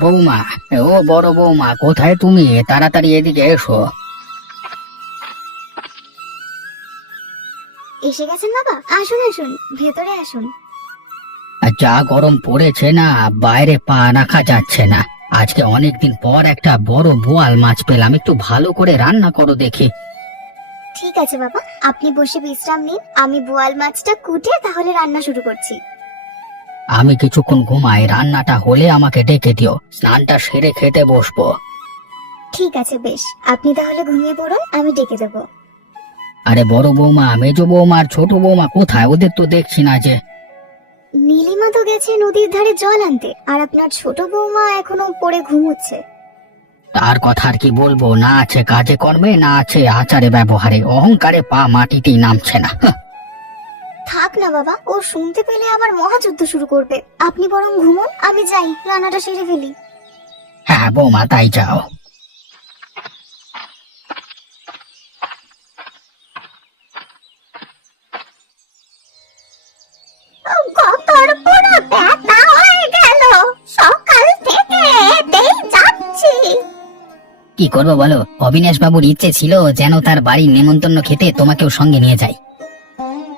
বৌমা, ও বড় বৌমা, কোথায় তুমি? তাড়াতাড়ি এদিকে এসো। এসে গেছেন বাবা? আসুন আসুন, ভেতরে আসুন। আর যা গরম পড়েছে না, বাইরে পা রাখা যাচ্ছে না। আজকে অনেকদিন পর একটা বড় বোয়াল মাছ পেলাম, একটু ভালো করে রান্না করো দেখি। ঠিক আছে বাবা, আপনি বসে বিশ্রাম নিন, আমি বোয়াল মাছটা কুটে তাহলে রান্না শুরু করছি। আমি কিছুক্ষণ ঘুমাই, রান্নাটা হলে আমাকে ডেকে দিও, স্নানটা সেরে খেতে বসবো। ঠিক আছে বেশ, আপনি তাহলে ঘুমিয়ে পড়ুন, আমি ডেকে দেবো। আরে বড় বৌমা, মেজো বৌমা আর ছোট বৌমা কোথায়? ওদের তো দেখছি না যে। নীলিমা তো গেছে নদীর ধারে জল আনতে, আর আপনার ছোট বৌমা এখনো পড়ে ঘুমোচ্ছে। তার কথা আর কি বলবো, না আছে কাজে কর্মে, না আছে আচারে ব্যবহারে, অহংকারে পা মাটিতেই নামছে না। থাক না বাবা, ও শুনতে পেলে আবার মহাযুদ্ধ শুরু করবে। আপনি বরং ঘুমুন, আমি যাই রান্নাটা সেরে ফেলি। হ্যাঁ বৌমা, তাই যাও। গতর পুরো ব্যথা হয়ে গেল, সকাল থেকে এতেই যাচ্ছি। কি করবো বলো, অবিনাশ বাবুর ইচ্ছে ছিল যেন তার বাড়ির নেমন্তন্ন খেতে তোমাকেও সঙ্গে নিয়ে যাই।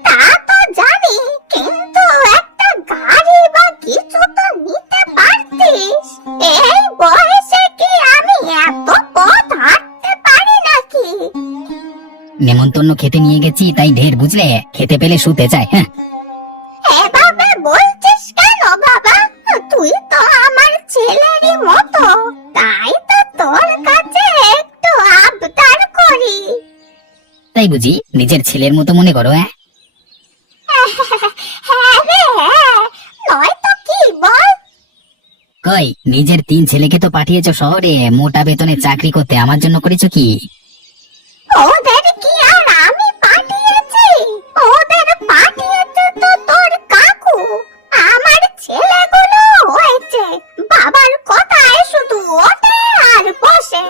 তা তো জানি, কিন্তু একটা গাড়ি বা কিছু তো নিতে পারতিস। এই বয়সে কি আমি এত পথ হাঁটতে পারি নাকি? নেমন্তন্ন খেতে নিয়ে গেছি তাই ঢের, বুঝলে? খেতে পেলে শুতে চায়। হ্যাঁ, এভাবে বলছিস কেন বাবা? তুই তো আমার ছেলেরই মতো, তাই তো তোর কাছে একটু আবদার করি। তাই বুঝি নিজের ছেলের মতো মনে করো? হ্যাঁ, হ্যাঁ রে হ্যাঁ, নয়তো কি বল? কই নিজের 3 ছেলেকে তো পাঠিয়েছো শহরে মোটা বেতনে চাকরি করতে, আমার জন্য করেছো কি? ওদের কি আর আমি পাঠিয়েছি? ওদের পাঠিয়েছে তো তোর কাকু। আমার ছেলেগুলো হয়েছে বাবার কথায় শুধু ওঠে আর বসে।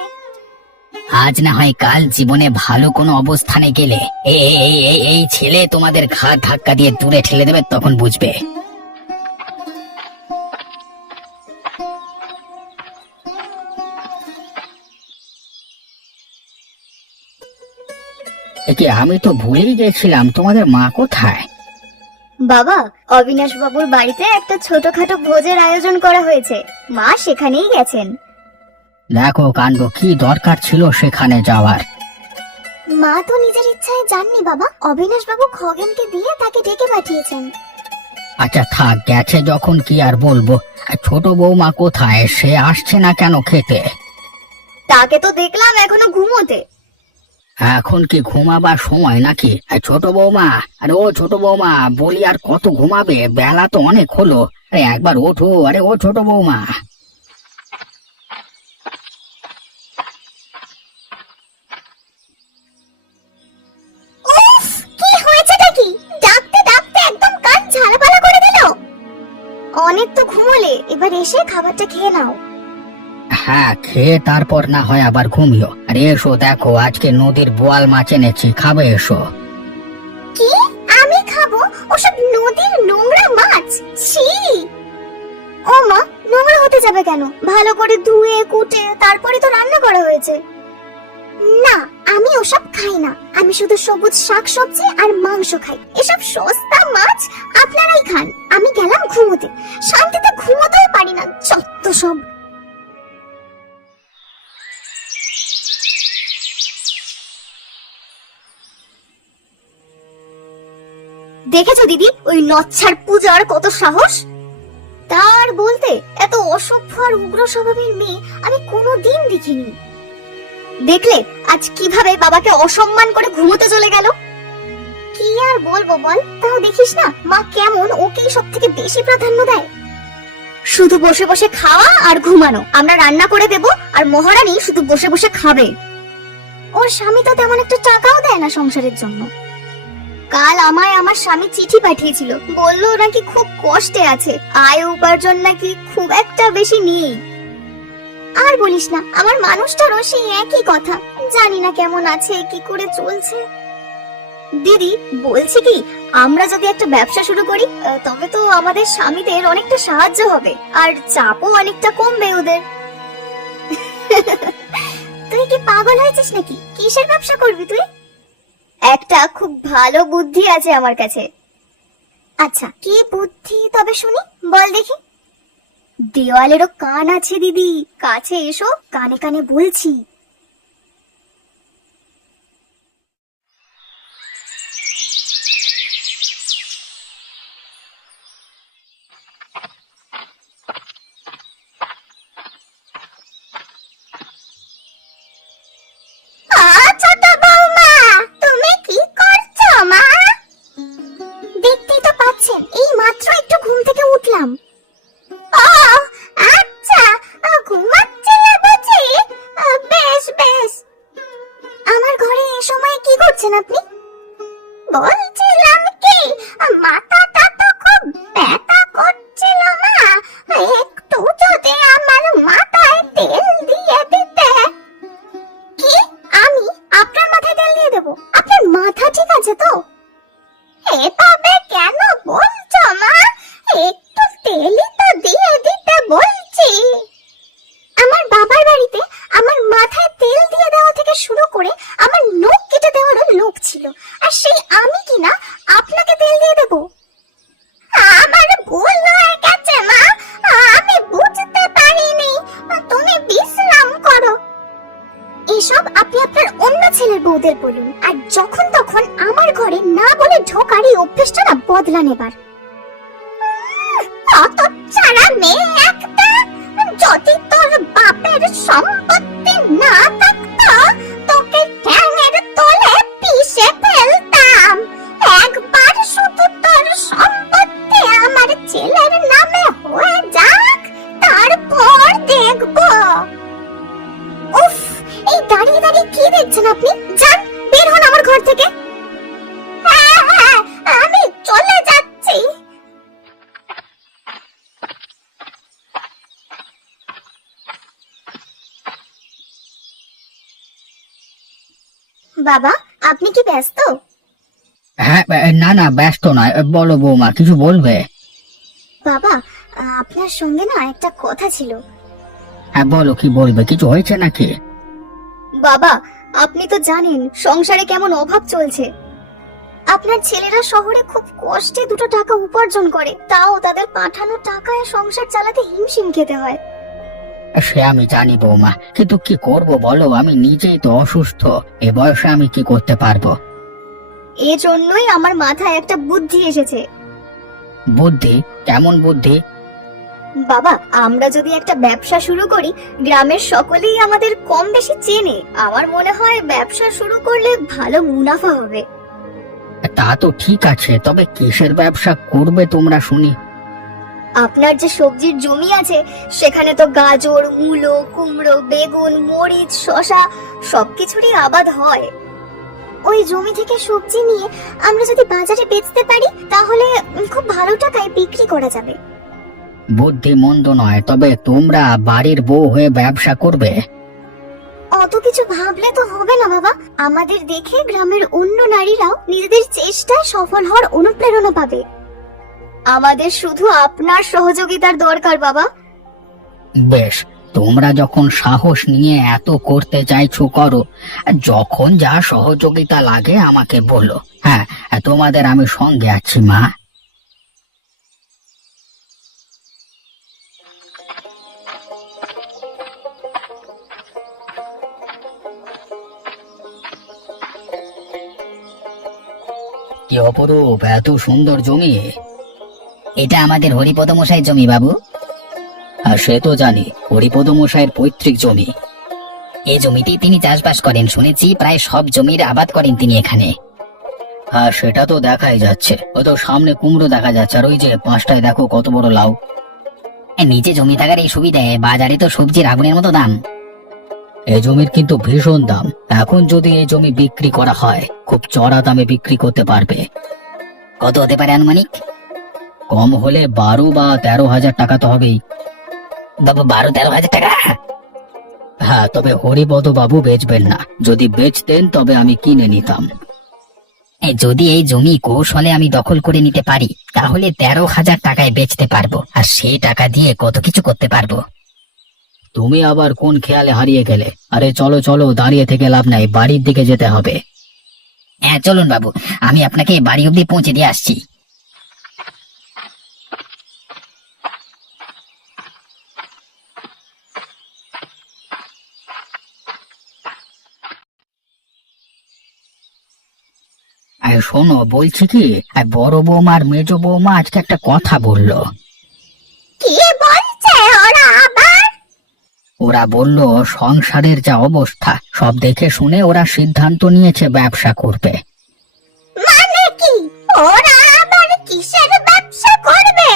আজ না হয় কাল জীবনে ভালো কোনো অবস্থানে গেলে এই ছেলে তোমাদের ঘাড় ধাক্কা দিয়ে দূরে ঠেলে দেবে, তখন বুঝবে। একে আমি তো ভুলেই গেছিলাম, তোমাদের মা কোথায়? বাবা, অবিনাশ বাবুর বাড়িতে একটা ছোটখাটো ভোজের আয়োজন করা হয়েছে, মা সেখানেই গেছেন। দেখো কাণ্ড, কি দরকার ছিল সেখানে যাওয়ার? মা তো নিজের ইচ্ছায় যাননি বাবা, অবিনাশ বাবু খগেনকে দিয়ে তাকে ডেকে পাঠিয়েছেন। আচ্ছা থাক, গেছে যখন কি আর বলবো। আর ছোট বৌমা কোথায়? সে আসছে না কেন খেতে? তাকে তো দেখলাম এখনো ঘুমোতে। এখন কি ঘুমাবার সময় নাকি? ছোট বৌমা, আরে ও ছোট বৌমা, বলি আর কত ঘুমাবে? বেলা তো অনেক হলো, আরে একবার ওঠো। আরে ও ছোট বৌমা। উফ, কি হয়েছেটা কি? ডাকতে ডাকতে একদম কান ঝালাপালা করে দিল। অনেক তো ঘুমোলে, এবার এসে খাবারটা খেয়ে নাও। হ্যাঁ, খেয়ে তারপর না হয় আবার ঘুমিও। আরে এসো, দেখো আজকে নদীর বোয়াল মাছ এনেছি, খাবে এসো। কি? আমি খাবো ওসব নদীর নোংরা মাছ? ছি! ও মা, নোংরা হতে যাবে কেন? ভালো করে ধুয়ে কুটে তারপরে তো রান্না করা হয়েছে। না, আমি ওসব খাই না, আমি শুধু সবুজ শাকসবজি আর মাংস খাই। এসব সস্তা মাছ আপনারাই খান, আমি গেলাম ঘুমোতে। শান্তিতে ঘুমোতেও পারি না, যত সব। দেখেছো দিদি, ওই নচ্ছার পূজার কত সাহস! তার বলতে, এত অসভ্য আর উগ্র স্বভাবের মেয়ে আমি কোনোদিন দেখিনি। দেখলে আজ কিভাবে বাবাকে অসম্মান করে ঘুমোতে চলে গেল। কি আর বলবো বল, তাও দেখিস না মা কেমন ওকেই সব থেকে বেশি প্রাধান্য দেয়। শুধু বসে বসে খাওয়া আর ঘুমানো, আমরা রান্না করে দেব আর মহারানী শুধু বসে বসে খাবে। ওর স্বামী তো তেমন একটা টাকাও দেয় না সংসারের জন্য। কাল আমায় আমার স্বামী চিঠি পাঠিয়েছিল, বললো নাকি খুব কষ্টে আছে, আয় উপার্জন নাকি খুব একটা বেশি নেই। আর বলিস না, আমার মানুষটারও সেই একই কথা, জানি না কেমন আছে, কি করে চলছে। দিদি বলছি কি, আমরা যদি একটা ব্যবসা শুরু করি তবে তো আমাদের স্বামীদের অনেকটা সাহায্য হবে, আর চাপও অনেকটা কমবে ওদের। তুই কি পাগল হয়েছিস নাকি? কিসের ব্যবসা করবি তুই? একটা খুব ভালো বুদ্ধি আছে আমার কাছে। আচ্ছা, কি বুদ্ধি তবে শুনি, বল দেখি। দেওয়ালেরও কান আছে দিদি, কাছে এসো, কানে কানে বলছি। ছোট বৌমা, তুমি কি করছো মা? দেখতেই তো পাচ্ছেন, এই মাত্র একটু ঘুম থেকে উঠলাম। ও আচ্ছা, ঘুমাচ্ছিলে বুঝি? বেশ বেশ। আমার ঘরে এই সময় কি করছেন আপনি? বলছিলাম কি, মাথাটা তো খুব ব্যথা করছিল মা, একটু যদি আমার মাথায় তেল দিয়ে দিতে। কি? আমি আপনার মাথায় তেল দিয়ে দেবো? আপনার মাথা ঠিক আছে তো? এভাবে কেন বলছো মা? একটু তেলই তো দিয়ে দিতে বলছি। আমার বাবার বাড়িতে আমার মাথায় তেল দিয়ে দেওয়া থেকে শুরু করে আমার নখ কেটে দেওয়ারও লোক ছিল, আর সেই আমি কিনা আপনাকে তেল দিয়ে দেবো? আমার ভুল হয়ে গেছে মা, আমি বুঝতে পারিনি। তুমি বিশ্রাম করো। এসব আপনি আপনার অন্য ছেলের বউদের বলুন, আর যখন তখন আমার ঘরে না বলে ঢোকার এই অভ্যেসটা না বদলা নেবার। কত ছাড়া মেয়ে একটা, যদি তোর বাপের সম্পত্তি না থাকতো তোকে ঠ্যাঙের তলে পিষে ফেলতাম। একবার শুধু তোর সম্পত্তি আমার ছেলের নামে হয়ে যাক, তারপর দেখবো। উফ, এই দাঁড়িয়ে দাঁড়িয়ে কি দেখছেন আপনি? যান, বের হন আমার ঘর থেকে। হ্যাঁ হ্যাঁ, আমি চলে যাচ্ছি। বাবা, আপনি কি ব্যস্ত? হ্যাঁ, না না, ব্যস্ত নয়, বলো বৌমা, কিছু বলবে? বাবা, আপনার সঙ্গে না একটা কথা ছিল। হ্যাঁ বলো, কি বলবে? কিছু হয়েছে নাকি? বাবা, আপনি তো জানেন সংসারে কেমন অভাব চলছে। আপনার ছেলেরা শহরে খুব কষ্টে দুটো টাকা উপার্জন করে, তাও তাদের পাঠানো টাকায় সংসার চালাতে হিমশিম খেতে হয়। সে আমি জানি বৌমা, কিন্তু কি করব বলো, আমি নিজেই তো অসুস্থ, এ বয়সে আমি কি করতে পারবো? এজন্যই আমার মাথায় একটা বুদ্ধি এসেছে। বুদ্ধি? কেমন বুদ্ধি? বাবা, আমরা যদি একটা ব্যবসা শুরু করি, গ্রামের সকলেই আমাদের কম বেশি চেনে, আমার মনে হয় ব্যবসা শুরু করলে ভালো মুনাফা হবে। তা তো ঠিক আছে, তবে কিসের ব্যবসা করবে তোমরা শুনি? আপনার যে সবজির জমি আছে, সেখানে তো গাজর, মূলো, কুমড়ো, বেগুন, মরিচ, শসা সবকিছুরই আবাদ হয়। ওই জমি থেকে সবজি নিয়ে আমরা যদি বাজারে বেচতে পারি, তাহলে খুব ভালো টাকায় বিক্রি করা যাবে। বুদ্ধি মন্দ নয়, তবে তোমরা বাড়ির বউ হয়ে ব্যবসা করবে? অত কিছু ভাবলে তো হবে না বাবা, আমাদের দেখে গ্রামের অন্য নারীরাও নিজেদের চেষ্টায় সফল হওয়ার অনুপ্রেরণা পাবে। আমাদের শুধু আপনার সহযোগিতার দরকার বাবা। বেশ, তোমরা যখন সাহস নিয়ে এত করতে চাইছো করো, যখন যা সহযোগিতা লাগে আমাকে বলো। হ্যাঁ, তোমাদের আমি সঙ্গে আছি মা। কি অপরূপ, এত সুন্দর জমি! এটা আমাদের হরিপদ মশাইয়ের জমি বাবু। আর সে তো জানি, হরিপদ মশাইয়ের পৈতৃক জমি। এই জমিতেই তিনি চাষবাস করেন, শুনেছি প্রায় সব জমির আবাদ করেন তিনি এখানে। আর সেটা তো দেখাই যাচ্ছে, ওই তো সামনে কুমড়ো দেখা যাচ্ছে, আর ওই যে পাঁচটায় দেখো কত বড় লাউ। নিচে জমি থাকার এই সুবিধায় বাজারে তো সবজির আগুনের মতো দাম। এই জমির কিন্তু ভীষণ দাম, এখন যদি এই জমি বিক্রি করা হয় খুব চড়া দামে বিক্রি করতে পারবে। কত হতে পারে আনুমানিক? কম হলে 12 বা 13,000 টাকা তো হবেই। 12-13 হাজার টাকা? হ্যাঁ, তবে হরিপদ বাবু বেচবেন না, যদি বেচতেন তবে আমি কিনে নিতাম। যদি এই জমি কৌশলে আমি দখল করে নিতে পারি তাহলে 13,000 টাকায় বেচতে পারবো, আর সেই টাকা দিয়ে কত কিছু করতে পারবো। তুমি আবার কোন খেয়ালে হারিয়ে গেলে? আরে চলো চলো, দাঁড়িয়ে থেকে লাভ নাই, বাড়ির দিকে যেতে হবে। হ্যাঁ চলুন বাবু, আমি আপনাকে বাড়ি অব্দি পৌঁছে দিয়ে আসছি। আর শোনো, বলছি কি, আর বড় বৌমা আর মেজ বৌমা আজকে একটা কথা বললো। কি বলছে ওরা আবার? ওরা বলল সংসারের যা অবস্থা সব দেখে শুনে ওরা সিদ্ধান্ত নিয়েছে ব্যবসা করবে। মানে কি? ওরা আবার কিসের ব্যবসা করবে?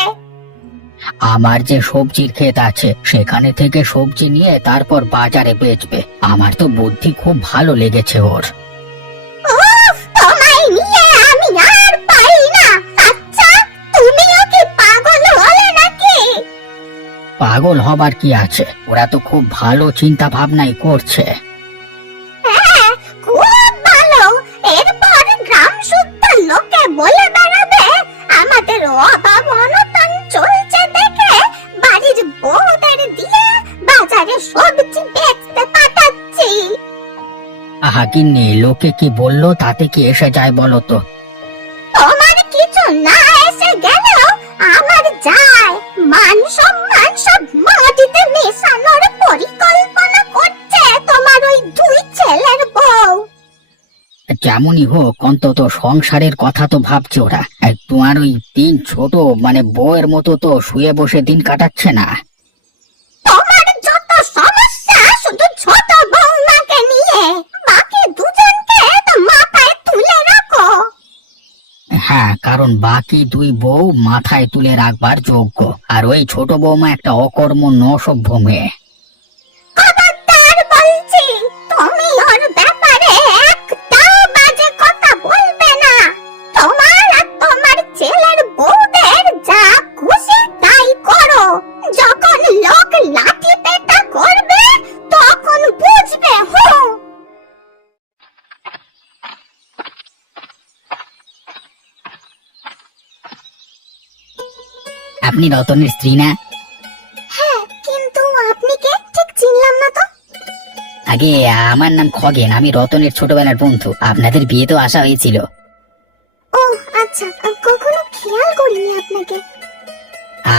আমার যে সবজির ক্ষেত আছে সেখানে থেকে সবজি নিয়ে তারপর বাজারে বেচবে। আমার তো বুদ্ধি খুব ভালো লেগেছে ওর। উফ, তোমায় নিয়ে আমি আর পারি না। আচ্ছা, তুমিও কি পাগল হলে নাকি? পাগল হবার কি আছে, ওরা তো খুব ভালো চিন্তা ভাবনাই করছে। হ্যাঁ, খুব ভালো। এরপর গ্রাম শুদ্ধ লোকে বলে বেড়াবে আমাদের অভাব অনটন চলছে দেখে বাড়ির বউদের দিয়ে বাজারে সবজি বেচতে পাঠাচ্ছি। আহা গিন্নি, লোকে কি বললো তাতে কি এসে যায় বলো তো? তোমার কিছু না এসে গেলেও আমার যায়। মান সম্মান সব মাটিতে মেশানোর পরিকল্পনা করছে তোমার ওই দুই ছেলের বউ। যেমনই হোক, অন্তত সংসারের কথা তো ভাবছে ওরা। আর তোমার ওই তিন ছোট বউয়ের মতো তো শুয়ে বসে দিন কাটাচ্ছে না। তোমার যত সমস্যা শুধু ছোট বৌমাকে নিয়ে, বাকি দুজনকে তো মাথায় তুলে রাখো। হ্যাঁ, কারণ বাকি দুই বউ মাথায় তুলে রাখবার যোগ্য, আর ওই ছোট বৌমা একটা অকর্মণ্য অসভ্য মেয়ে। খবরদার বলছি, তুমি ওর ব্যাপারে একটাও বাজে কথা বলবে না। তোমার আর তোমার ছেলের বউদের যা খুশি তাই করো। যখন লোক লাঠি পেটা করবে তখন বুঝবে। আপনি রতনের স্ত্রী না? হ্যাঁ, কিন্তু আপনি কে ঠিক চিনলাম না তো। আগে আমার নাম খগেন, আমি রতনের ছোটবেলার বন্ধু। আপনাদের বিয়ে তো আসা হয়েছিল। ও আচ্ছা, কখনো খেয়াল করিনি আপনাকে।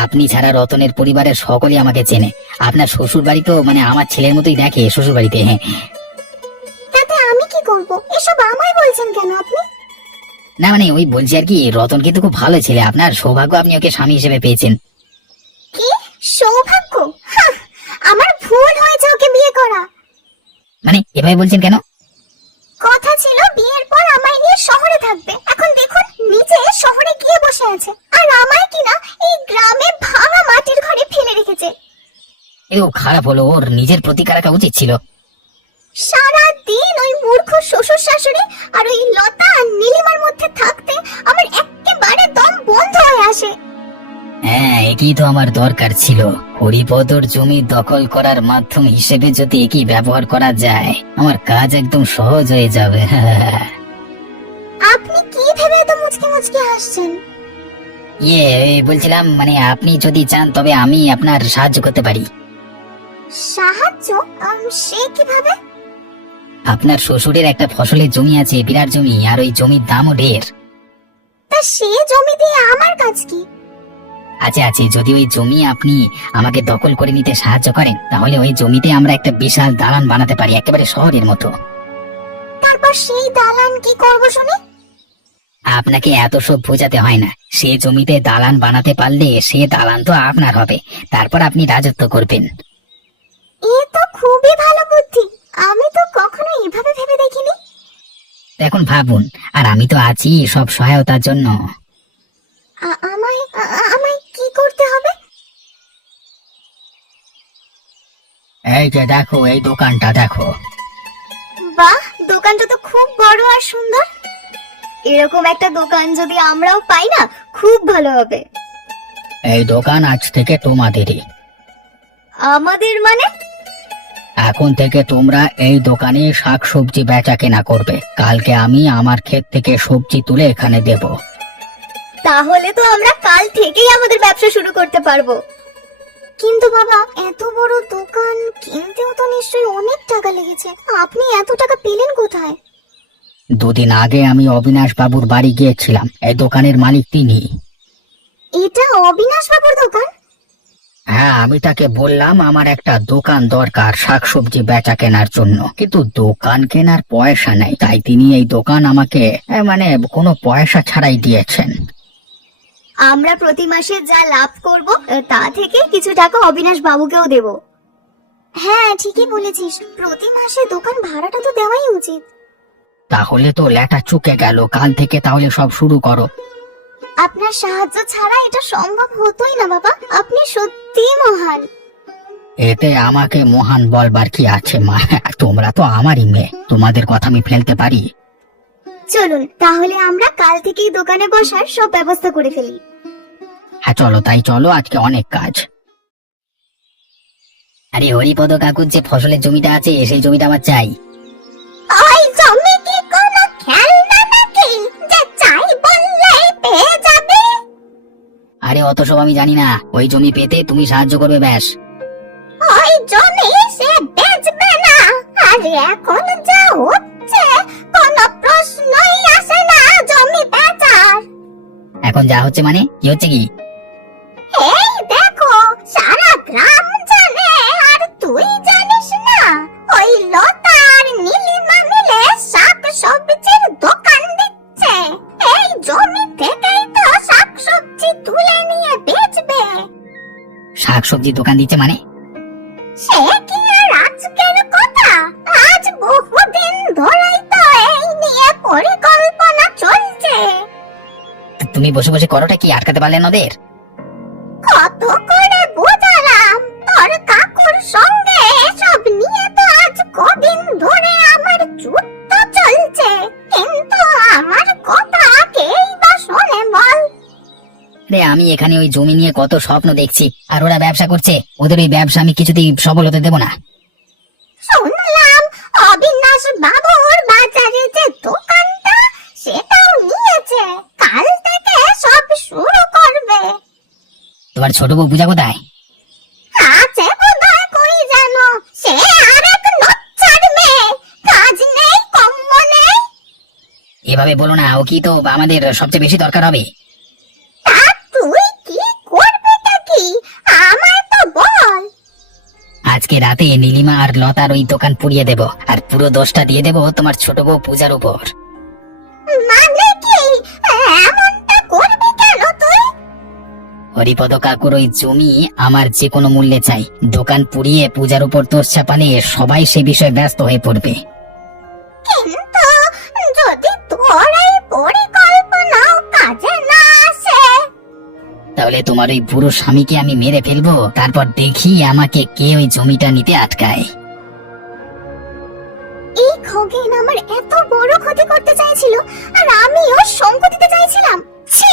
আপনি ছাড়া রতনের পরিবারের সকলেই আমাকে চেনে। আপনার শ্বশুর বাড়ি তো আমার ছেলের মতোই দেখে শ্বশুর বাড়িতে। হ্যাঁ, তাতে আমি কি করব? এসব আমায় বলছেন কেন আপনি? না ওই বলছি আর কি, রতন কিন্তু খুব ভালো ছেলে। আপনার সৌভাগ্য আপনি ওকে স্বামী হিসেবে পেয়েছেন। কি সৌভাগ্য? হাহ, আমার ভুল হয়েছে ওকে বিয়ে করা। এভাবে বলছেন কেন? কথা ছিল বিয়ের পর আমায় নিয়ে শহরে থাকবে। এখন দেখুন নিজে শহরে গিয়ে বসে আছে, আর আমায় কিনা এই গ্রামে ভাঙা মাটির ঘরে ফেলে রেখেছে। এও খারাপ হলো, ওর নিজের প্রতিকার রাখা উচিত ছিল। সারা দিন ওই মূর্খ শ্বশুর শাশুড়ি আর ওই লতা আর নীলিমার মধ্যে থাকতে আমার একেবারে দম বন্ধ হয়ে আসে। হ্যাঁ, একই তো আমার দরকার ছিল। হরিপদর জমি দখল করার মাধ্যম হিসেবে যদি একই ব্যবহার করা যায়, আমার কাজ একদম সহজ হয়ে যাবে। আপনি কি ভেবে এত মুচকি মুচকি হাসছেন? বলছিলাম আপনি যদি চান তবে আমি আপনার সাহায্য করতে পারি। সাহায্য? সে কিভাবে? আপনার শ্বশুরের একটা ফসলের জমি আছে, বিরাট জমি, আর ওই জমির দামও ঢের। তা সে জমি দিয়ে আমার কাজ কি? আছে, যদি ওই জমি আপনি আমাকে দখল করে নিতে সাহায্য করেন তাহলে ওই জমিতে আমরা একটা বিশাল দালান বানাতে পারি, একেবারে শহরের মতো। তারপর সেই দালান কি করব শুনি? আপনাকে এত সব বোঝাতে হয় না। সে জমিতে দালান বানাতে পারলে সে দালান তো আপনার হবে, তারপর আপনি রাজত্ব করবেন। এ তো খুবই ভালো বুদ্ধি। আমি তো কখনো এভাবে ভেবে দেখিনি। এখন ভাবুন, আর আমি তো আছি সব সহায়তার জন্য। আমায় কি করতে হবে? এই যে দেখো, এই দোকানটা দেখো। বাহ, দোকানটা তো খুব বড় আর সুন্দর। এরকম একটা দোকান যদি আমরাও পাই না, খুব ভালো হবে। এই দোকান আজ থেকে তোমাদেরই। আমাদের মানে? এখন থেকে তোমরা এই দোকানে শাকসবজি বেচা কেনা করবে। কালকে আমি আমার ক্ষেত থেকে সবজি তুলে এখানে দেব। তাহলে তো আমরা কাল থেকেই আমাদের ব্যবসা শুরু করতে পারবো। কিন্তু বাবা, এত বড় দোকান কিনতেও তো নিশ্চয়ই অনেক টাকা লেগেছে। আপনি এত টাকা পেলেন কোথায়? দুদিন আগে আমি অবিনাশ বাবুর বাড়ি গিয়েছিলাম। এই দোকানের মালিক তিনি। এটা অবিনাশ বাবুর দোকান? হ্যাঁ, আমি তাকে বললাম আমার একটা দোকান দরকার শাকসবজি বেচা কেনার জন্য, কিন্তু দোকান কেনার পয়সা নেই। তাই তিনি এই দোকান আমাকে মানে কোনো পয়সা ছাড়াই দিয়েছেন। আমরা প্রতি মাসে যা লাভ করব তা থেকে কিছু টাকা অবিনাশ বাবুকেও দেব। হ্যাঁ, ঠিকই বলেছিস, প্রতি মাসে দোকান ভাড়াটা তো দেওয়াই উচিত। তাহলে তো লেটা চুকে গেল। কাল থেকে তাহলে সব শুরু করো। আপনার সাহায্য ছাড়া এটা সম্ভব হতোই না বাবা। আপনি সত্যিই মহান। এতে আমাকে মহান বলবার কি আছে মা? তোমরা তো আমারই মেয়ে, তোমাদের কথা আমি ফেলতে পারি? চলুন তাহলে আমরা কাল থেকেই দোকানে বসার সব ব্যবস্থা করে ফেলি। হ্যাঁ চলো, তাই চলো, আজকে অনেক কাজ। আরে হরিপদ কাকুর যে ফসলের জমিটা আছে সেই জমিটা আমার চাই। ওই জমি কি কোনো খেলনা নাকি যে চাই বললেই পেয়ে যাবে? আরে অত সব আমি জানি না, ওই জমি পেতে তুমি সাহায্য করবে ব্যাস। ওই জমি সে বেচবে না। আর এখন যা হচ্ছে কোনো প্রশ্নই আসে না জমি বেচার। এখন যা হচ্ছে মানে কি হচ্ছে কি? এই দেখো, সারা গ্রাম জানে আর তুই জানিস না। ওই লতা আর নীলিমা মিলে শাক সবজির দোকান দিচ্ছে। এই জমি থেকেই তো শাক সবজি তুলে নিয়ে বেচবে। শাকসবজি দোকান দিচ্ছে মানে? সে কি আর আজকের কথা? আজ বহুদিন ধরেই তো এই নিয়ে পরিকল্পনা চলছে। তুমি বসে বসে করোটা কি, আটকাতে পারলেন ওদের? কত করে বোঝালাম, তোর কাকুর সঙ্গে সব নিয়ে তো আজ কদিন ধরে আমার যুদ্ধ চলছে, কিন্তু আমার কথা কেই বা শোনে বল? রে আমি এখানে ওই জমি নিয়ে কত স্বপ্ন দেখছি, আর ওরা ব্যবসা করছে। ওদের ওই ব্যবসা আমি কিছুতেই সফল হতে দেবো না। শুনলাম অবিনাশ বাবুর বাজারে যে দোকানটা সেটাও নিয়েছে। কাল থেকে সব শুরু করবে। তোমার ছোট বউ পূজা কোথায়? আছে বোধহয়, কই জানো, সে আরেক নচ্ছার মেয়ে। কাজ নেই, কম্ম নেই। এভাবে বলো না, ও কি তো আমাদের সবচেয়ে বেশি দরকার হবে। তা তুই কি করবি কি আমায় তো বল। আজকে রাতে নীলিমা আর লতার ওই দোকান পুড়িয়ে দেব, আর পুরো দোষটা দিয়ে দেব তোমার ছোট বউ পূজার উপর। মানে কি? এমনটা করবি কেন তুই? হরিপদ কাকুর ওই জমি আমার যে কোনো মূল্যে চাই। দোকান পুড়িয়ে পূজার উপর দোষ চাপালে সবাই সে বিষয়ে ব্যস্ত হয়ে পড়বে। কিন্তু যদি তোর এই পরিকল্পনাও কাজে না আসে? তাহলে তোমার ওই বুড়ো স্বামীকে আমি মেরে ফেলবো, তারপর দেখি আমাকে কে ওই জমিটা নিতে আটকায়। এই খগেন আমার এত বড় ক্ষতি করতে চাইছিল, আর আমি ওর সঙ্গ দিতে চাইছিলাম। ছি!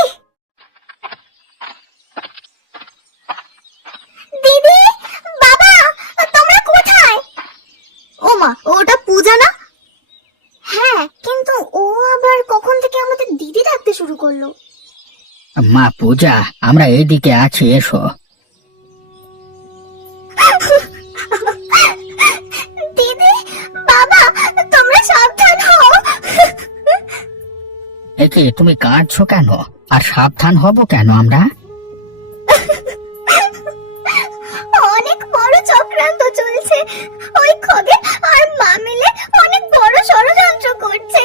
দিদি, বাবা, তোমরা কোথায়? ওমা, ওটা পূজা না? হ্যাঁ, কিন্তু ও আবার কখন থেকে আমাদের দিদি ডাকতে শুরু করলো? মা পূজা, আমরা এইদিকে আছি, এসো। দিদি, বাবা, তোমরা সাবধান হও। একে তুমি কাঁদছো কেন? আর সাবধান হব কেন আমরা? অনেক বড় চক্রান্ত চলছে। ওই খগেন আর মা মিলে অনেক বড় ষড়যন্ত্র করছে।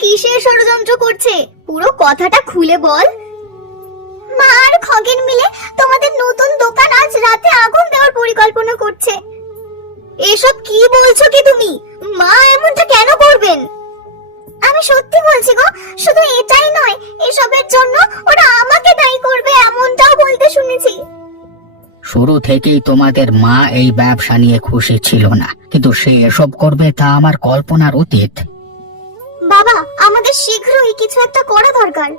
কিসের ষড়যন্ত্র করছে? পুরো কথাটা খুলে বল। মা আর খগেন মিলে তোমাদের নতুন দোকান আজ রাতে আগুন দেওয়ার পরিকল্পনা করছে। এসব কি বলছো কি তুমি? মা এমনটা কেন করবেন? আমি সত্যি বলছি গো, শুধু এটাই নয়, এসবের জন্য ওরা আমাকে দায়ী করবে এমনটাও বলতে শুনেছি। শুরু থেকেই তোমাদের মা এই ব্যবসা নিয়ে খুশি ছিল না, কিন্তু সে এসব করবে তা আমার কল্পনার অতীত। বাবা, আমাদের শীঘ্রই কিছু একটা করা দরকার।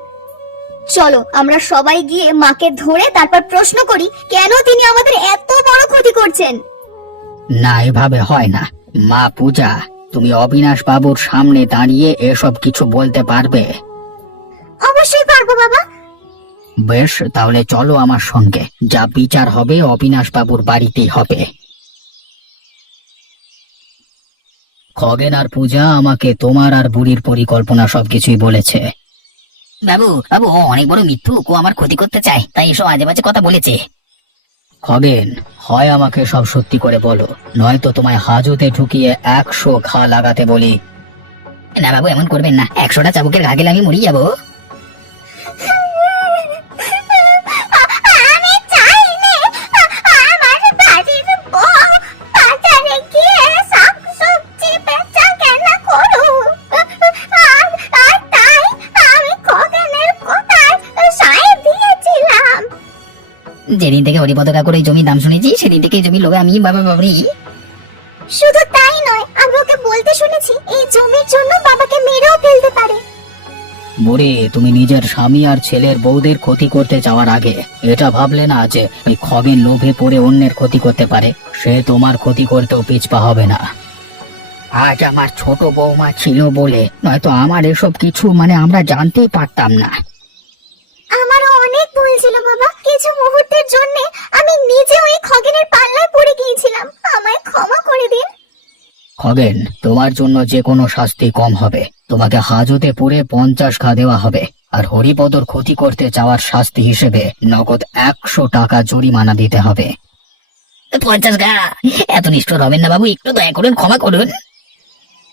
চলো আমরা সবাই গিয়ে মাকে ধরে তারপর প্রশ্ন করি কেন তিনি আমাদের এত বড় ক্ষতি করছেন। না, এভাবে হয় না। মা পূজা, তুমি অবিনাশ বাবুর সামনে দাঁড়িয়ে এসব কিছু বলতে পারবে? অবশ্যই পারবো বাবা। বেশ, তাহলে চলো আমার সঙ্গে। যা বিচার হবে অবিনাশ বাবুর বাড়িতেই হবে। খগেন আর পূজা আমাকে তোমার আর বুড়ির পরিকল্পনা সবকিছুই বলেছে। বাবু বাবু, ও অনেক বড় মিথ্যুক, ও আমার ক্ষতি করতে চায়, তাই এসব আজে বাজে কথা বলেছে। খগেন, হয় আমাকে সব সত্যি করে বলো, নয়তো তোমায় হাজতে ঢুকিয়ে 100 ঘা লাগাতে বলি। না বাবু, এমন করবেন না, 100টা চাবুকের ঘা গেলে আমি মরিয়ে যাবো। আমি চাই না আমার বাড়ির বউ বাজারে গিয়ে শাকসবজি বেচা কেনা করুক। আর তাই আমি খগেনের কথায় সায় দিয়েছিলাম। যেদিন থেকে হরিপদ কাকুর এই জমির দাম শুনেছি, সেদিন থেকে এই জমির লোভে আমি বাবরি। শুধু তাই নয়, আমি ওকে বলতে শুনেছি এই জমির জন্য বাবাকে মেরেও ফেলতে পারে। বুড়ি, তুমি নিজের স্বামী আর ছেলের বউদের ক্ষতি করতে যাওয়ার আগে এটা ভাবলে না যে ওই খগেন লোভে পড়ে অন্যের ক্ষতি করতে পারে? সে তোমার ক্ষতি করতেও পিছপা হবে না। আজ আমার ছোট বৌমা ছিল বলে, নয়তো আমার এসব কিছু আমরা জানতেই পারতাম না। আমারও অনেক ভুল ছিল বাবা। কিছু মুহূর্তের জন্য আমি নিজে ওই খগেনের পাল্লায় পড়ে গিয়েছিলাম। আমায় ক্ষমা করে দিন। খগেন, তোমার জন্য যে কোনো শাস্তি কম হবে। তোমাকে হাজতে পুরে 50 ঘা দেওয়া হবে, আর হরিপদর ক্ষতি করতে যাওয়ার শাস্তি হিসেবে নগদ 100 টাকা জরিমানা দিতে হবে। 50 ঘা? এত নিষ্ঠুর হবেন না বাবু, একটু দয়া করুন, ক্ষমা করুন।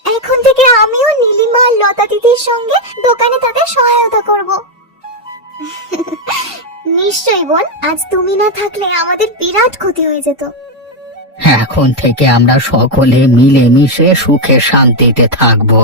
এখন থেকে আমিও নীলিমা আর লতা দিদির সঙ্গে দোকানে তাদের সহায়তা করব। নিশ্চয়ই বোন, আজ তুমি না থাকলে আমাদের বিরাট ক্ষতি হয়ে যেত। এখন থেকে আমরা সকলে মিলেমিশে সুখে শান্তিতে থাকবো।